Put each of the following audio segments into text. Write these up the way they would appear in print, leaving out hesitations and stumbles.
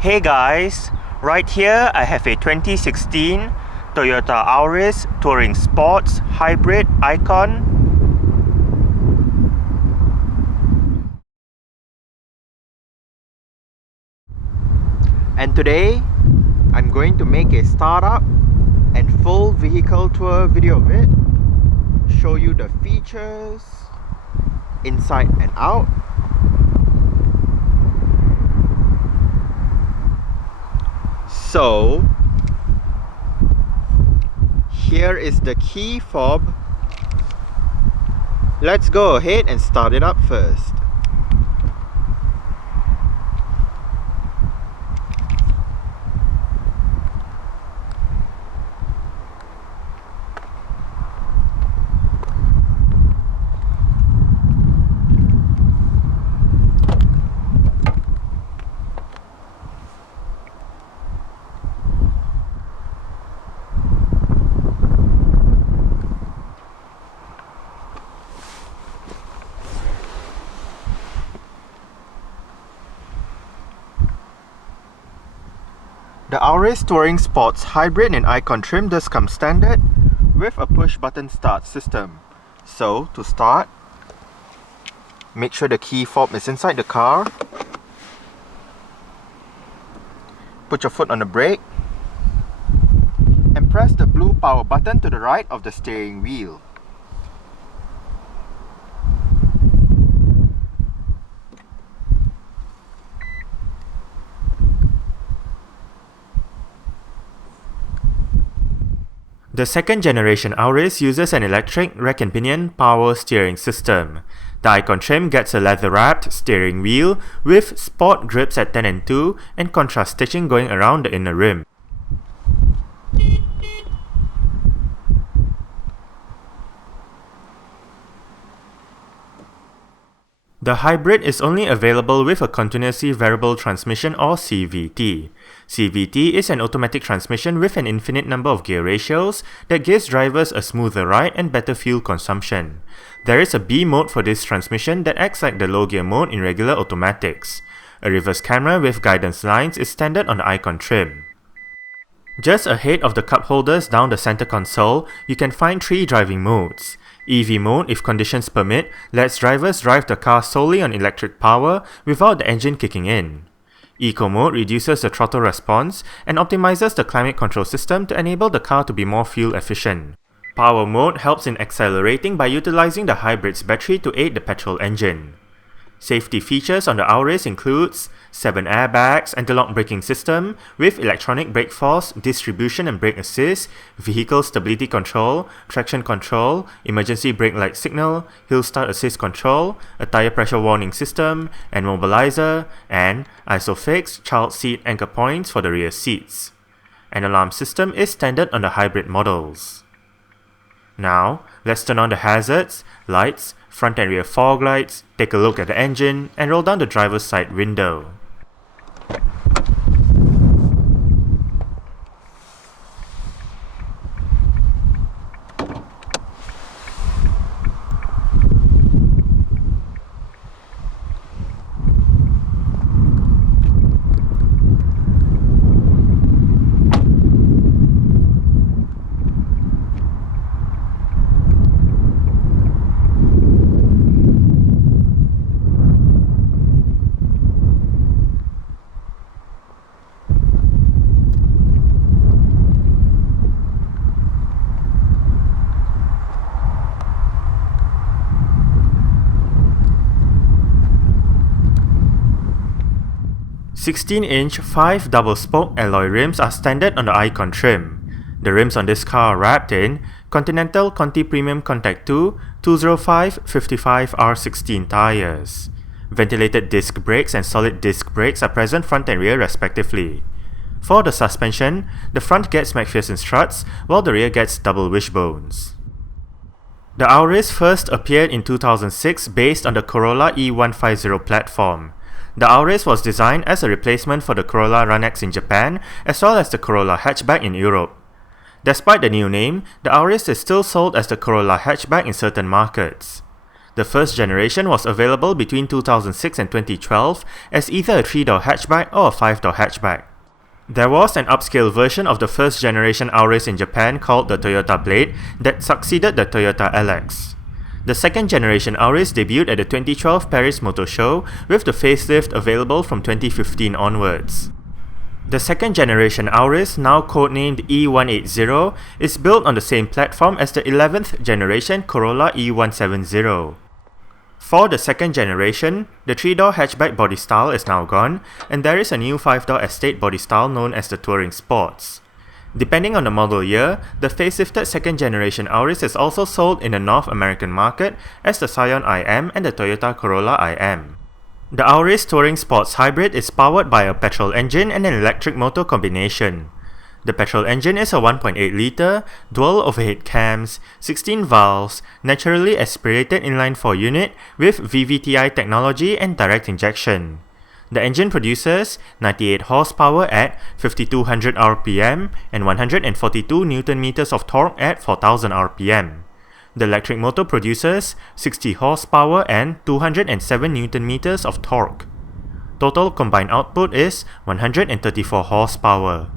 Hey guys, right here I have a 2016 Toyota Auris Touring Sports Hybrid Icon. And today I'm going to make a startup and full vehicle tour video of it, show you the features inside and out. So here is the key fob. Let's go ahead and start it up first. The Auris Touring Sports Hybrid and Icon trim does come standard with a push button start system. So to start, make sure the key fob is inside the car. Put your foot on the brake and press the blue power button to the right of the steering wheel. The second generation Auris uses an electric rack and pinion power steering system. The Icon trim gets a leather-wrapped steering wheel with sport grips at 10 and 2 and contrast stitching going around the inner rim. The hybrid is only available with a continuously variable transmission or CVT. CVT is an automatic transmission with an infinite number of gear ratios that gives drivers a smoother ride and better fuel consumption. There is a B mode for this transmission that acts like the low gear mode in regular automatics. A reverse camera with guidance lines is standard on the Icon trim. Just ahead of the cup holders down the center console, you can find 3 driving modes. EV mode, if conditions permit, lets drivers drive the car solely on electric power without the engine kicking in. Eco mode reduces the throttle response and optimizes the climate control system to enable the car to be more fuel efficient. Power mode helps in accelerating by utilizing the hybrid's battery to aid the petrol engine. Safety features on the Auris includes 7 airbags, anti-lock braking system with electronic brake force, distribution and brake assist, vehicle stability control, traction control, emergency brake light signal, hill start assist control, a tire pressure warning system, and mobilizer, and ISOFIX child seat anchor points for the rear seats. An alarm system is standard on the hybrid models. Now, let's turn on the hazards, lights, front and rear fog lights, take a look at the engine, and roll down the driver's side window. "16-inch 5 double-spoke alloy rims are standard on the Icon trim. The rims on this car are wrapped in Continental Conti Premium Contact 2 205/55 R16 tires. Ventilated disc brakes and solid disc brakes are present front and rear respectively. For the suspension, the front gets McPherson struts while the rear gets double wishbones. The Auris first appeared in 2006 based on the Corolla E150 platform. The Auris was designed as a replacement for the Corolla RunX in Japan, as well as the Corolla hatchback in Europe. Despite the new name, the Auris is still sold as the Corolla hatchback in certain markets. The first generation was available between 2006 and 2012 as either a 3-door hatchback or a 5-door hatchback. There was an upscale version of the first generation Auris in Japan called the Toyota Blade that succeeded the Toyota LX. The second generation Auris debuted at the 2012 Paris Motor Show with the facelift available from 2015 onwards. The second generation Auris, now codenamed E180, is built on the same platform as the 11th generation Corolla E170. For the second generation, the 3-door hatchback body style is now gone, and there is a new 5-door estate body style known as the Touring Sports. Depending on the model year, the facelifted second generation Auris is also sold in the North American market as the Scion IM and the Toyota Corolla IM. The Auris Touring Sports Hybrid is powered by a petrol engine and an electric motor combination. The petrol engine is a 1.8 litre, dual overhead cams, 16 valves, naturally aspirated inline-4 unit with VVT-i technology and direct injection. The engine produces 98 horsepower at 5200 rpm and 142 Nm of torque at 4000 rpm. The electric motor produces 60 horsepower and 207 Nm of torque. Total combined output is 134 horsepower.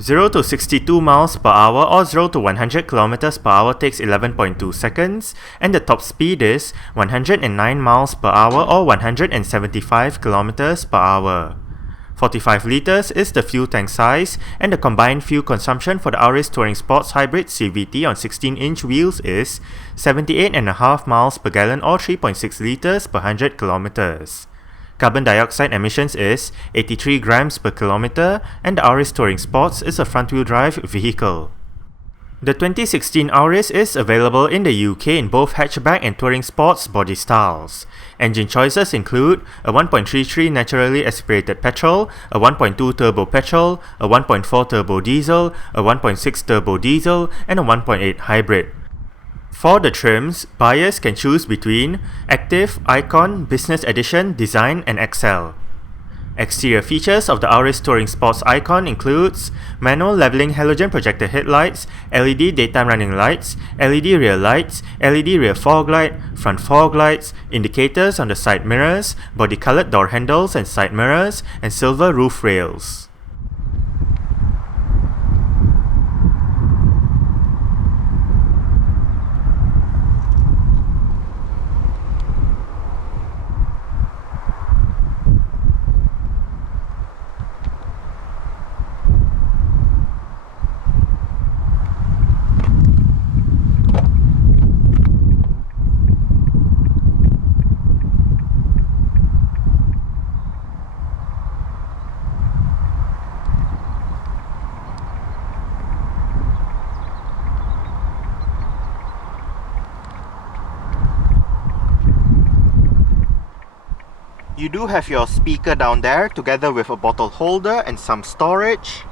0 to 62 miles per hour or 0 to 100 km per hour takes 11.2 seconds, and the top speed is 109 miles per hour or 175 km per hour. 45 litres is the fuel tank size, and the combined fuel consumption for the Auris Touring Sports Hybrid CVT on 16-inch wheels is 78.5 miles per gallon or 3.6 litres per 100 kilometers. Carbon dioxide emissions is 83 grams per kilometer, and the Auris Touring Sports is a front-wheel drive vehicle. The 2016 Auris is available in the UK in both hatchback and touring sports body styles. Engine choices include a 1.33 naturally aspirated petrol, a 1.2 turbo petrol, a 1.4 turbo diesel, a 1.6 turbo diesel, and a 1.8 hybrid. For the trims, buyers can choose between Active, Icon, Business Edition, Design, and Excel. Exterior features of the Auris Touring Sports Icon includes manual leveling halogen projector headlights, LED daytime running lights, LED rear lights, LED rear fog light, front fog lights, indicators on the side mirrors, body-colored door handles and side mirrors, and silver roof rails. You do have your speaker down there together with a bottle holder and some storage.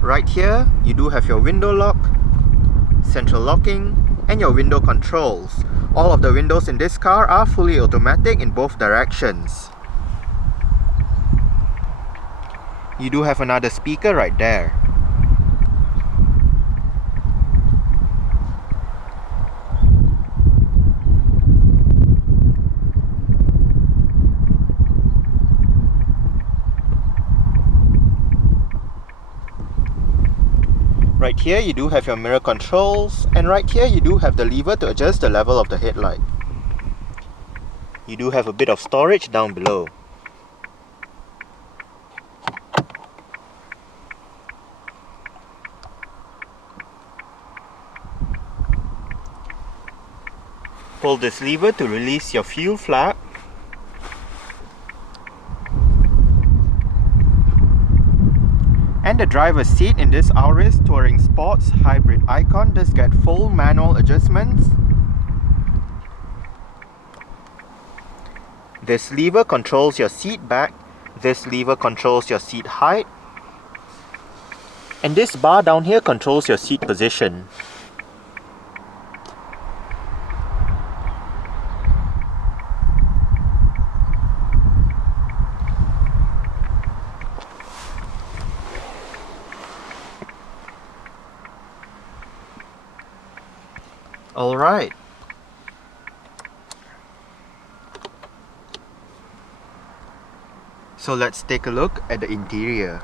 Right here, you do have your window lock, central locking, and your window controls. All of the windows in this car are fully automatic in both directions. You do have another speaker right there. Right here you do have your mirror controls, and right here you do have the lever to adjust the level of the headlight. You do have a bit of storage down below. Pull this lever to release your fuel flap. And the driver's seat in this Auris Touring Sports Hybrid Icon does get full manual adjustments. This lever controls your seat back, this lever controls your seat height, and this bar down here controls your seat position. Alright, So let's take a look at the interior.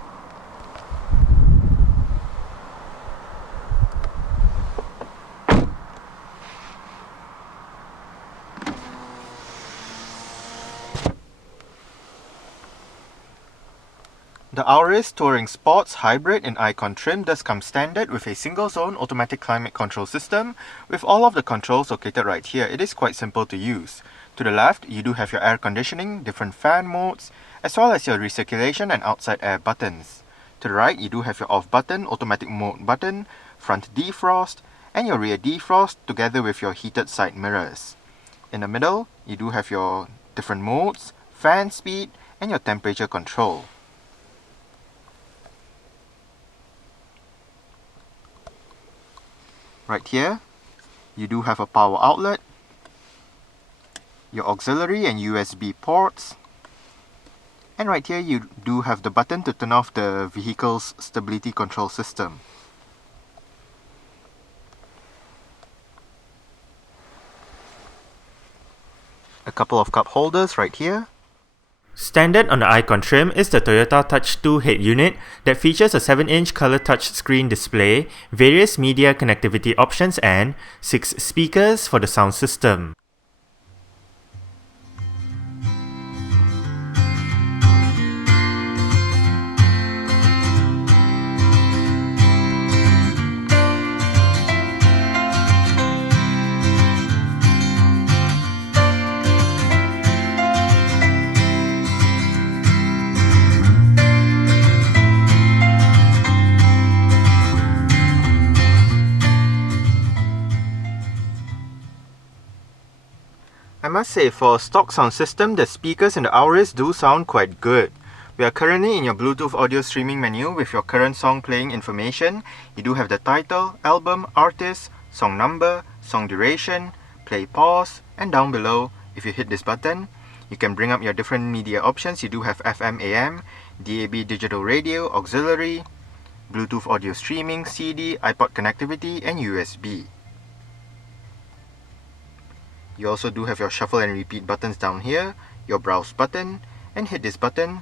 The Auris Touring Sports Hybrid in Icon trim does come standard with a single-zone automatic climate control system with all of the controls located right here. It is quite simple to use. To the left, you do have your air conditioning, different fan modes, as well as your recirculation and outside air buttons. To the right, you do have your off button, automatic mode button, front defrost, and your rear defrost together with your heated side mirrors. In the middle, you do have your different modes, fan speed, and your temperature control. Right here, you do have a power outlet, your auxiliary and USB ports, and right here you do have the button to turn off the vehicle's stability control system. A couple of cup holders right here. Standard on the Icon trim is the Toyota Touch 2 head unit that features a 7-inch color touch screen display, various media connectivity options and 6 speakers for the sound system. I must say, for a stock sound system, the speakers in the Auris do sound quite good. We are currently in your Bluetooth audio streaming menu with your current song playing information. You do have the title, album, artist, song number, song duration, play pause, and down below, if you hit this button, you can bring up your different media options. You do have FM, AM, DAB digital radio, auxiliary, Bluetooth audio streaming, CD, iPod connectivity, and USB. You also do have your shuffle and repeat buttons down here, your browse button, and hit this button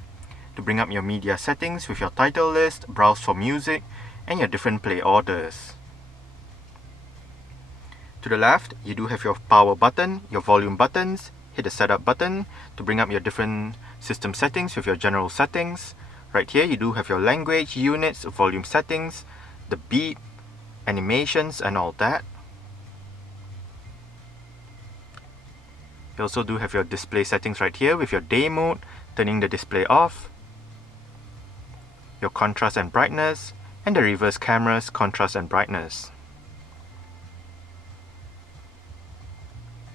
to bring up your media settings with your title list, browse for music, and your different play orders. To the left, you do have your power button, your volume buttons, hit the setup button to bring up your different system settings with your general settings. Right here, you do have your language, units, volume settings, the beat, animations, and all that. You also do have your display settings right here with your day mode, turning the display off, your contrast and brightness, and the reverse camera's contrast and brightness.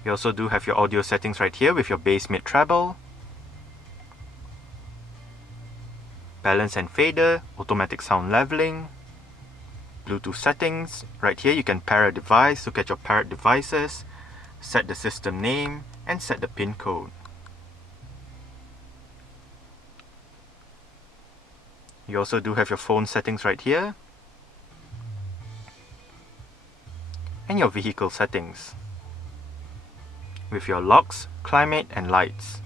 You also do have your audio settings right here with your bass, mid, treble, balance and fader, automatic sound leveling, Bluetooth settings. Right here you can pair a device, look at your paired devices, set the system name, and set the pin code. You also do have your phone settings right here, and your vehicle settings with your locks, climate, and lights.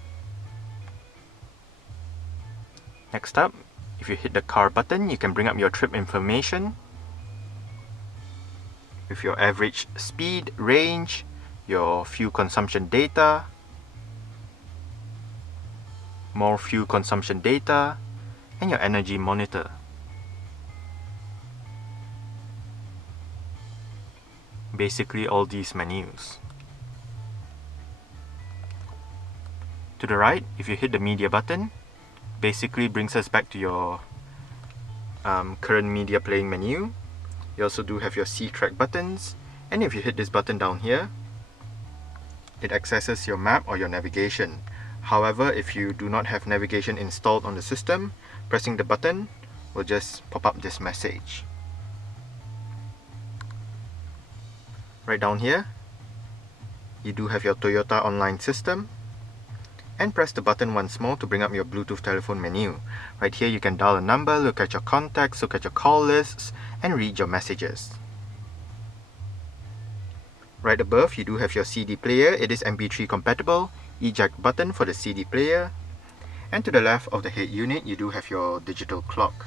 Next up, if you hit the car button, you can bring up your trip information with your average speed, range, your fuel consumption data, more fuel consumption data, and your energy monitor. Basically all these menus. To the right, if you hit the media button, basically brings us back to your current media playing menu. You also do have your C-track buttons, and if you hit this button down here, it accesses your map or your navigation. However, if you do not have navigation installed on the system, pressing the button will just pop up this message. Right down here, you do have your Toyota online system, and press the button once more to bring up your Bluetooth telephone menu. Right here you can dial a number, look at your contacts, look at your call lists, and read your messages. Right above, you do have your CD player. It is MP3 compatible, eject button for the CD player, And to the left of the head unit, you do have your digital clock.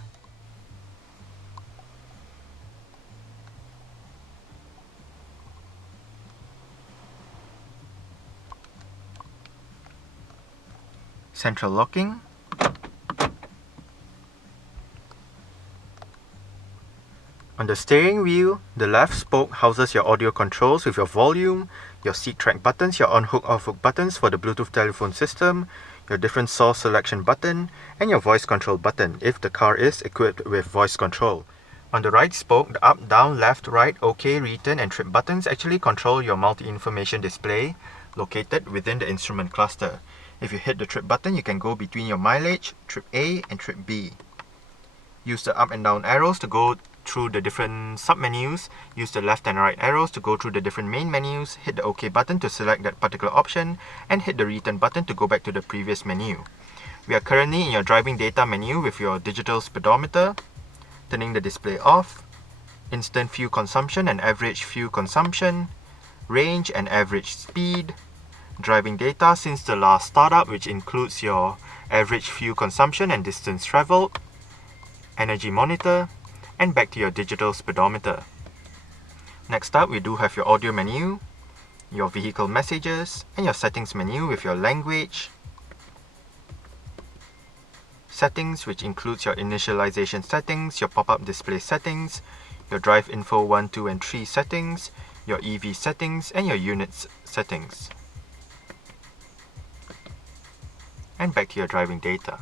Central locking. On the steering wheel, the left spoke houses your audio controls with your volume, your seat track buttons, your on-hook off-hook buttons for the Bluetooth telephone system, your different source selection button, and your voice control button if the car is equipped with voice control. On the right spoke, the up, down, left, right, OK, return and trip buttons actually control your multi-information display located within the instrument cluster. If you hit the trip button, you can go between your mileage, trip A and trip B. Use the up and down arrows to go through the different sub-menus, use the left and right arrows to go through the different main menus, hit the OK button to select that particular option, and hit the return button to go back to the previous menu. We are currently in your driving data menu with your digital speedometer, turning the display off, instant fuel consumption and average fuel consumption, range and average speed, driving data since the last startup, which includes your average fuel consumption and distance traveled, energy monitor, and back to your digital speedometer. Next up, we do have your audio menu, your vehicle messages, and your settings menu with your language, settings, which includes your initialization settings, your pop-up display settings, your drive info 1, 2, and 3 settings, your EV settings, and your units settings. And back to your driving data.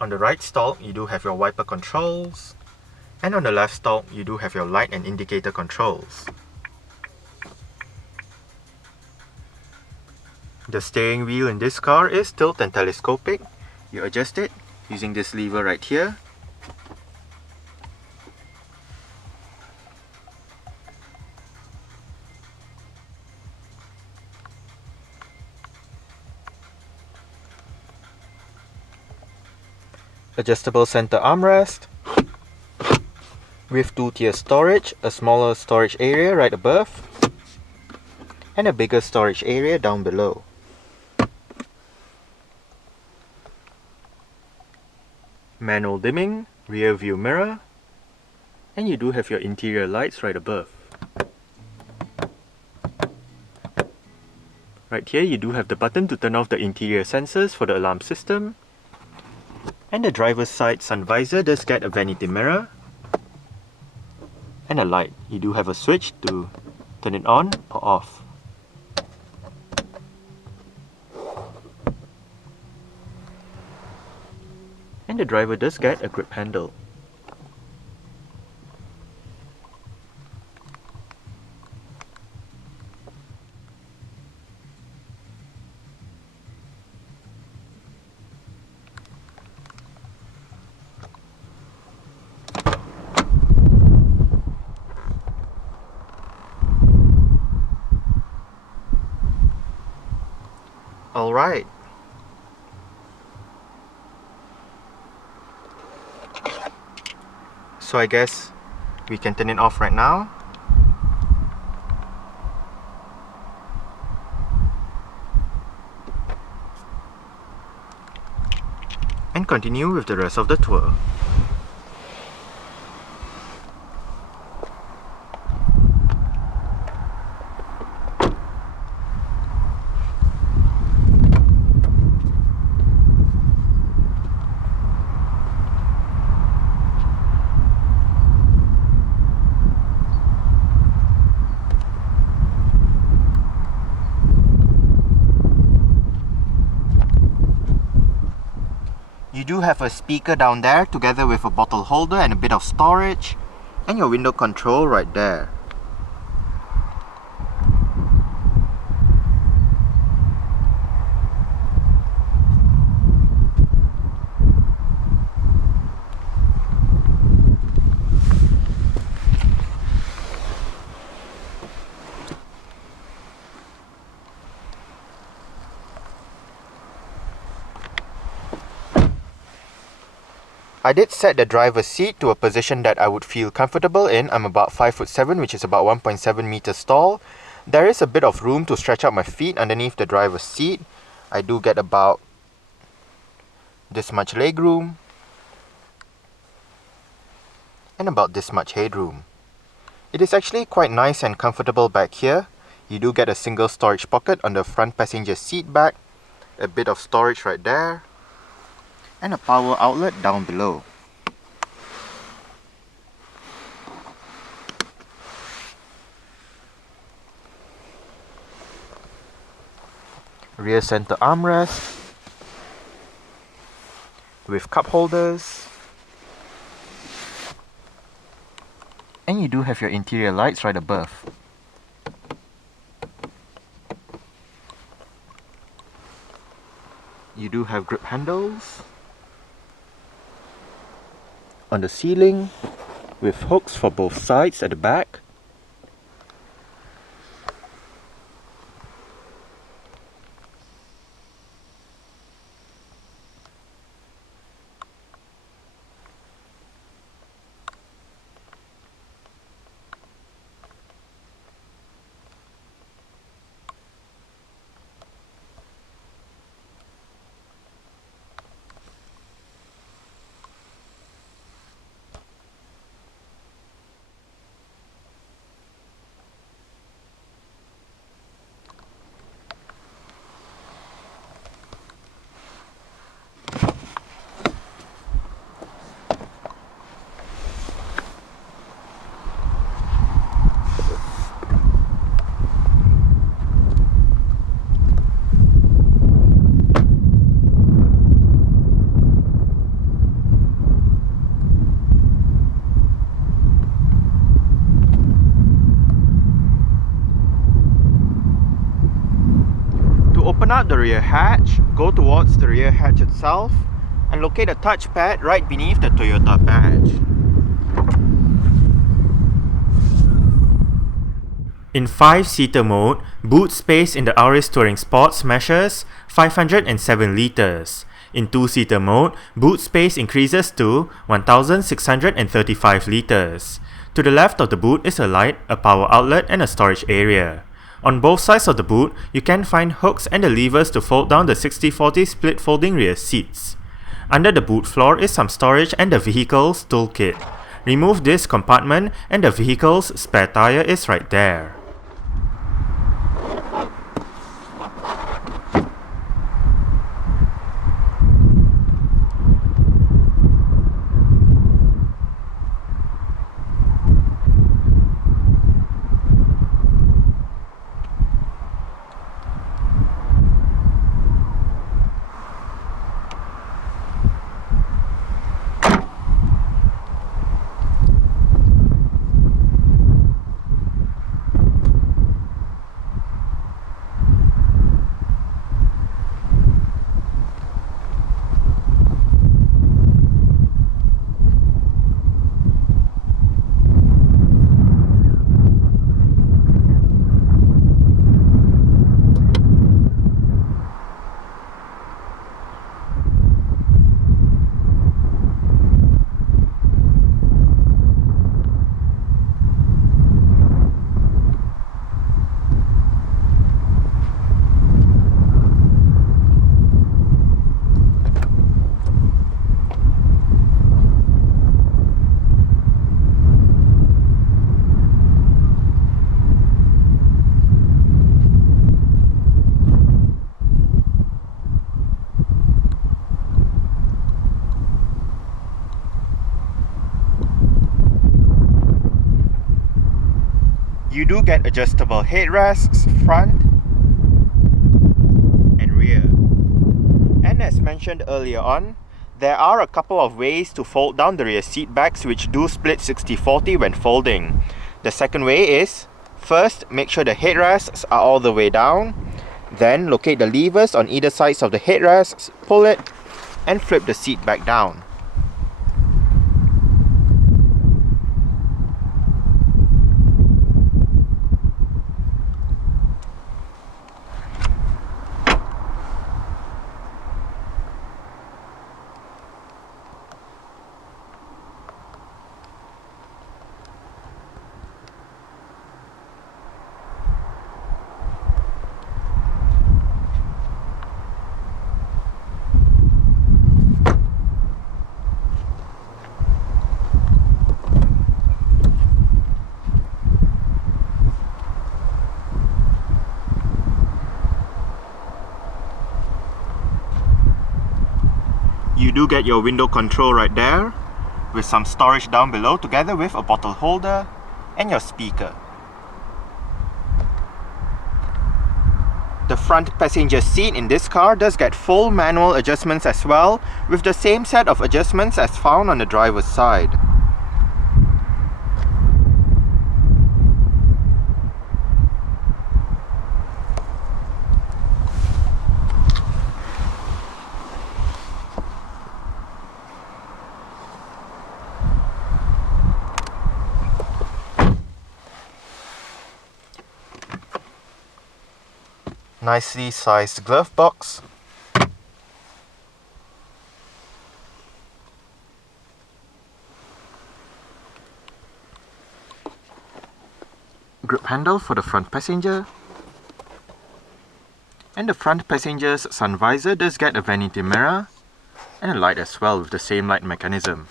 On the right stalk, you do have your wiper controls, and on the left stalk, you do have your light and indicator controls. The steering wheel in this car is tilt and telescopic. You adjust it using this lever right here. Adjustable center armrest with 2-tier storage, a smaller storage area right above and a bigger storage area down below. Manual dimming, rear view mirror, and you do have your interior lights right above. Right here you do have the button to turn off the interior sensors for the alarm system. And the driver's side sun visor does get a vanity mirror and a light. You do have a switch to turn it on or off. And the driver does get a grip handle. Alright. So I guess we can turn it off right now. And continue with the rest of the tour. You do have a speaker down there together with a bottle holder and a bit of storage, and your window control right there. I did set the driver's seat to a position that I would feel comfortable in. I'm about 5'7", which is about 1.7 meters tall. There is a bit of room to stretch out my feet underneath the driver's seat. I do get about this much legroom and about this much headroom. It is actually quite nice and comfortable back here. You do get a single storage pocket on the front passenger seat back, a bit of storage right there, and a power outlet down below. Rear center armrest with cup holders, and you do have your interior lights right above. You do have grip handles on the ceiling with hooks for both sides at the back. Open up the rear hatch, go towards the rear hatch itself, and locate a touchpad right beneath the Toyota badge. In 5-seater mode, boot space in the Auris Touring Sports measures 507 litres. In 2-seater mode, boot space increases to 1635 litres. To the left of the boot is a light, a power outlet, and a storage area. On both sides of the boot, you can find hooks and the levers to fold down the 60/40 split folding rear seats. Under the boot floor is some storage and the vehicle's toolkit. Remove this compartment and the vehicle's spare tire is right there. You do get adjustable headrests front and rear. And as mentioned earlier on, there are a couple of ways to fold down the rear seat backs which do split 60/40 when folding. The second way is, first make sure the headrests are all the way down, then locate the levers on either sides of the headrests, pull it, and flip the seat back down. do get your window control right there, with some storage down below together with a bottle holder and your speaker. The front passenger seat in this car does get full manual adjustments as well, with the same set of adjustments as found on the driver's side. Nicely sized glove box. Grip handle for the front passenger. And the front passenger's sun visor does get a vanity mirror and a light as well with the same light mechanism.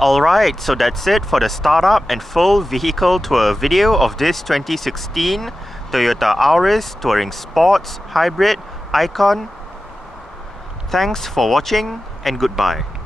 Alright, so that's it for the startup and full vehicle tour video of this 2016 Toyota Auris Touring Sports Hybrid Icon. Thanks for watching and goodbye.